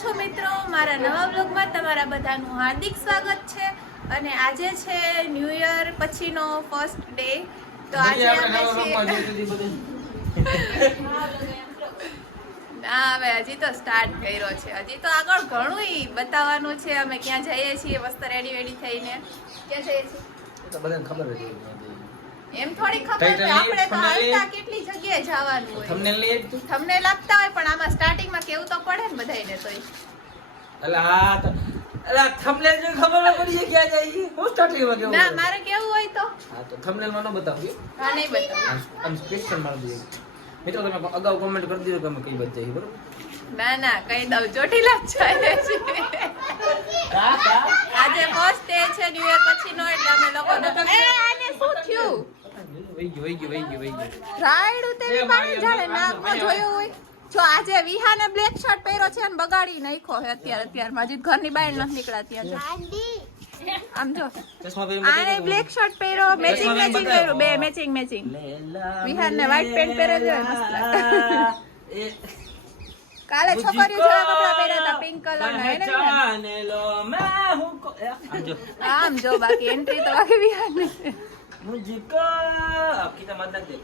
છો મિત્રો? મારા નવા બ્લોગમાં તમારા બધાનું હાર્દિક સ્વાગત છે. અને આજે છે ન્યૂ યર પછીનો ફર્સ્ટ ડે. તો આજે અમે ના હવે હજી તો સ્ટાર્ટ કર્યો છે. હજી તો આગળ ઘણું બતાવવાનું છે. અમે ક્યાં જઈએ છીએ મસ્ત રેડી થઈને. ક્યાં જઈએ છીએ તો બધાને ખબર જ એમ થોડી ખબર છે. આપણે તો હાલતા કેટલી જગ્યાએ જવાનું હોય. થંબનેલ આપતા હોય પણ આમાં સ્ટાર્ટિંગમાં કેવું તો પડે ને બધાયને. તોય થંબનેલ જો ખબર ન પડી ક્યાં જઈએ હું સ્ટાર્ટિંગમાં કેવું ના મારે કેવું હોય તો હા તો થંબનેલ માં ન બતાવ્યું હા નહીં બતાવું આમ સ્પેશિયલ મારી દઈએ મિત્રો. તમે અગાઉ કોમેન્ટ કરી દીધો કે અમે કઈ બાજુ જઈએ બરોબર. ના કઈ દઉં ચોટીલા જ જાય છે. આજે ફર્સ્ટ ડે છે ન્યુ યર પછીનો એટલે અમે લોકો આને શું થયું વઈ ગયું રાઈડ ઉતરી પાણી જાણે નાકમાં જોયો હોય. જો આજે વિહાને બ્લેક શર્ટ પહેર્યો છે અને બગાડી નાખ્યો છે અત્યારમાં. હજી ઘરની બહાર નથી નીકળ્યા ત્યાં જો આમ જો આને બ્લેક શર્ટ પહેર્યો મેચિંગ કર્યું બે મેચિંગ વિહાનને વ્હાઈટ પેન્ટ પહેરેલો મસ્ત કાલે છોકરીઓ જેવા કપડા પહેર્યા હતા પિંક કલરના એને આમ જો બાકી એન્ટ્રી તો બાકી વિહાનને મુજકો કીતા મત દે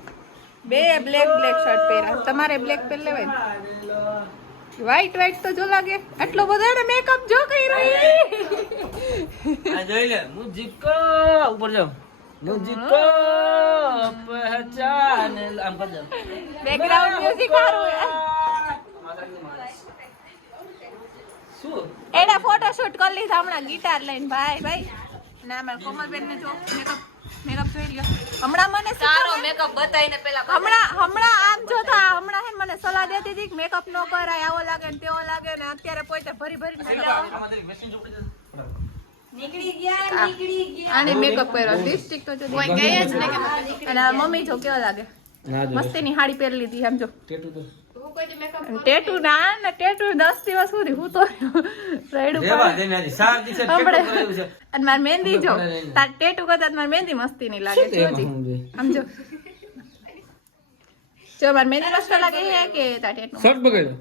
બે બ્લેક શર્ટ પહેર્યા. તમારે બ્લેક પહેર લેવાય વ્હાઈટ તો જો લાગે આટલો બધો મેકઅપ જો કર્યો આ જોઈ લે મુજકો ઉપર જાવ મુજકો પહેચાન આમ કર જાવ બેકગ્રાઉન્ડ મ્યુઝિક સારું શું એડા ફોટોશૂટ કરી લીધા હમણાં ગિટાર લઈને ભાઈ ના મેં કોમલબેન ને જો મેકઅપ જોઈ લ્યો. હમણાં મને સારો મેકઅપ બતાવીને પેલા હમણાં આમ જોતા હમણાં હે મને સલાહ દેતી હતી કે મેકઅપ નો કરાય આવો લાગે ને તેવો લાગે ને અત્યારે પોતે ભરી નીકળી ગયા આને મેકઅપ કર્યો લિપસ્ટિક તો જો કોઈ કહે જ નહીં અને મમ્મી જો કેવો લાગે મસ્તીની સાડી પહેરી લીધી આમ જો ટેટુ ના ટેટુ 10 દિવસ સુધી હું તો રાઈડ ઉપર અને માર મહેંદી જો તાર ટેટુ કરતા માર મહેંદી મસ્તી ની લાગે જોજી સમજો જો માર મહેંદી મસ્ત લાગે હે કે તાર ટેટુ શર્ટ બગાડ્યો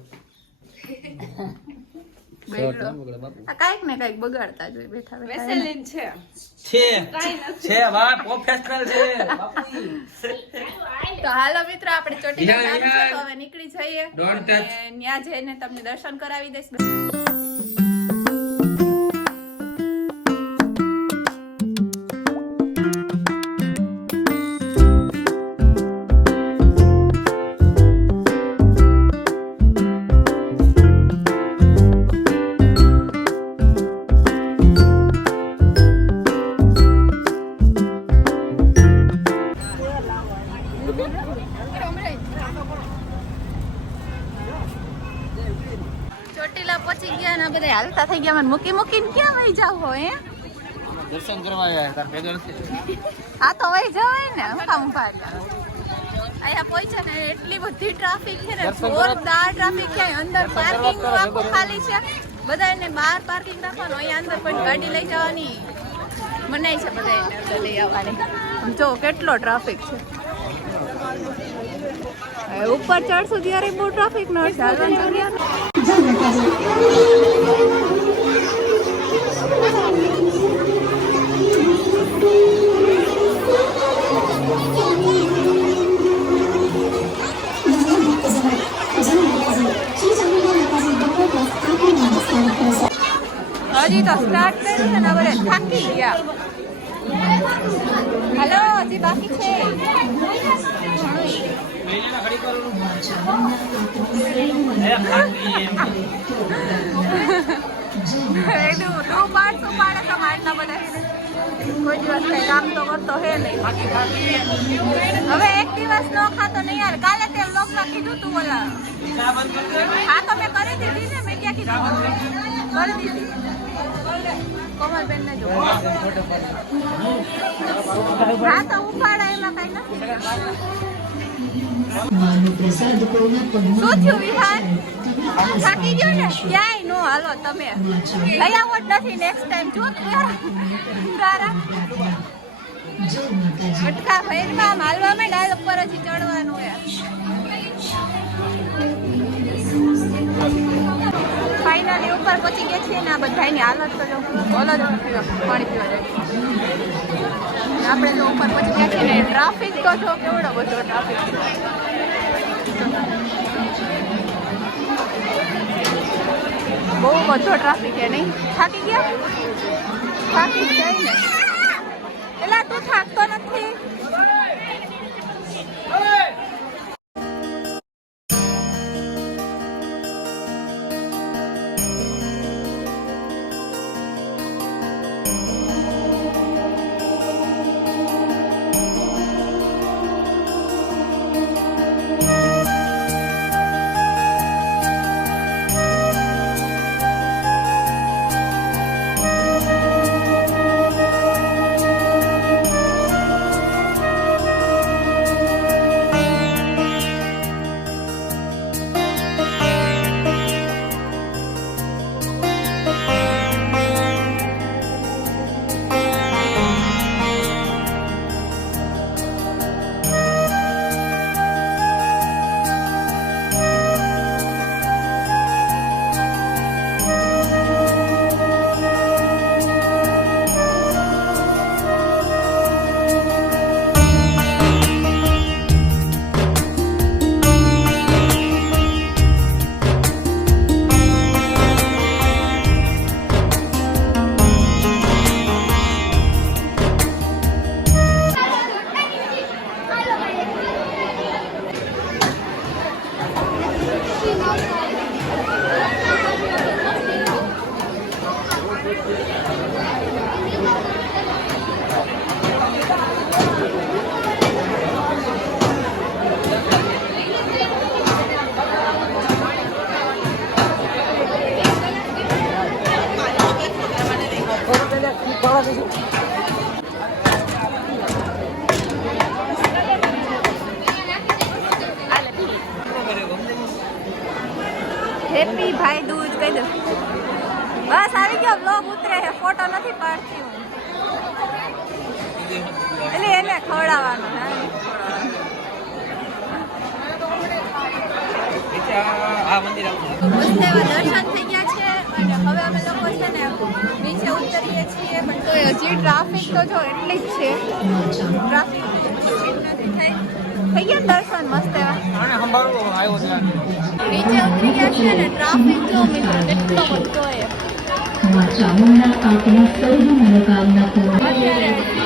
આ કાઈક ને કાઈક બગાડતા જોઈ બેઠા વેસેલિન છે વા પ્રોફેશનલ છે બાપુ. તો હાલો મિત્રો આપણે ચોટીલા ગામ છે તો હવે નીકળી જઈએ અને ત્યાં જઈને તમને દર્શન કરાવી દઈશ. ચોટીલા પહોંચી ગયા ને બધા હાલતા થઈ ગયા. મને મૂકીને ક્યાં વહી જાવ હોય દર્શન કરવા આવ્યા તાર ભેગા નથી. હા તો વહી જવાય ને હું કામ ઉભા અહીંયા પહોંચ્યા ને એટલી બધી ટ્રાફિક છે ને જોરદાર ટ્રાફિક છે. અંદર પાર્કિંગ આખું ખાલી છે. બધાને બહાર પાર્કિંગ રાખવાનું અહીંયા અંદર કોઈ ગાડી લઈ જવાની મનાઈ છે. બધાને અંદર લઈ આવવાની. જો કેટલો ટ્રાફિક છે. ઉપર ચડશું ત્યારે બહુ ટ્રાફિક ન હશે. હાલવાનું હજી તો સ્ટાર્ટ કર્યું છે ને હવે થાકી ગયા. હાલો હજી બાકી છે. કોઈ દિવસ કઈ કામ તો કરતો હે નહીં. હવે એક દિવસ નો ખાતો નહીં યાર. કાલે તે વ્લોગમાં કીધું તું ઓલા હા તો મેં કરી દીધી ને. મેં ક્યાં કીધું કરી દીધી. કોમલબેન ને જો હા તો ઉપાડા એમાં કઈ નથી. શું થયું વિહાન? થાકી ગયો ને ક્યાંય નો હાલો તમે લઈ આવો જ નથી. નેક્સ્ટ ટાઈમ જો તારા અટકા ભૈરમાં હાલવામાં ડાલ ઉપર જ ચડવાનું હોય. ફાઇનલી પહોંચી ગયા છીએ ને આ બધાની હાલત તો જો બોલો જ પાણી પીવા જાય. આપણે તો ઉપર પહોંચી ગયા છીએ ને ટ્રાફિક તો જો કેવડો બધો ટ્રાફિક છે. બહુ બધો ટ્રાફિક છે નહીં? થાકી ગયા? થાકી જાય ને એલા તું થાકતો નથી? હેપી ભાઈ દૂજ કહી દો. બસ આવી ગયો. બ્લોગ ઉતરે છે, ફોટો નથી પાડતી હું. એટલે એને ખવડાવવાનું મસ્ત એવા દર્શન થઈ ગયા છે અને હવે અમે લોકો છે ને નીચે ઉતરીએ છીએ. પણ તો હજી ટ્રાફિક તો જો એટલી જ છે. ટ્રાફિક નથી થઈ ગયા દર્શન મસ્ત એવા. નીચે ઉતરી ગયા છે ને ટ્રાફિક જો મિત્રો કેટલો બધો છે. ચામુંડા આપના સર્વ મનોકામના પૂર્ણ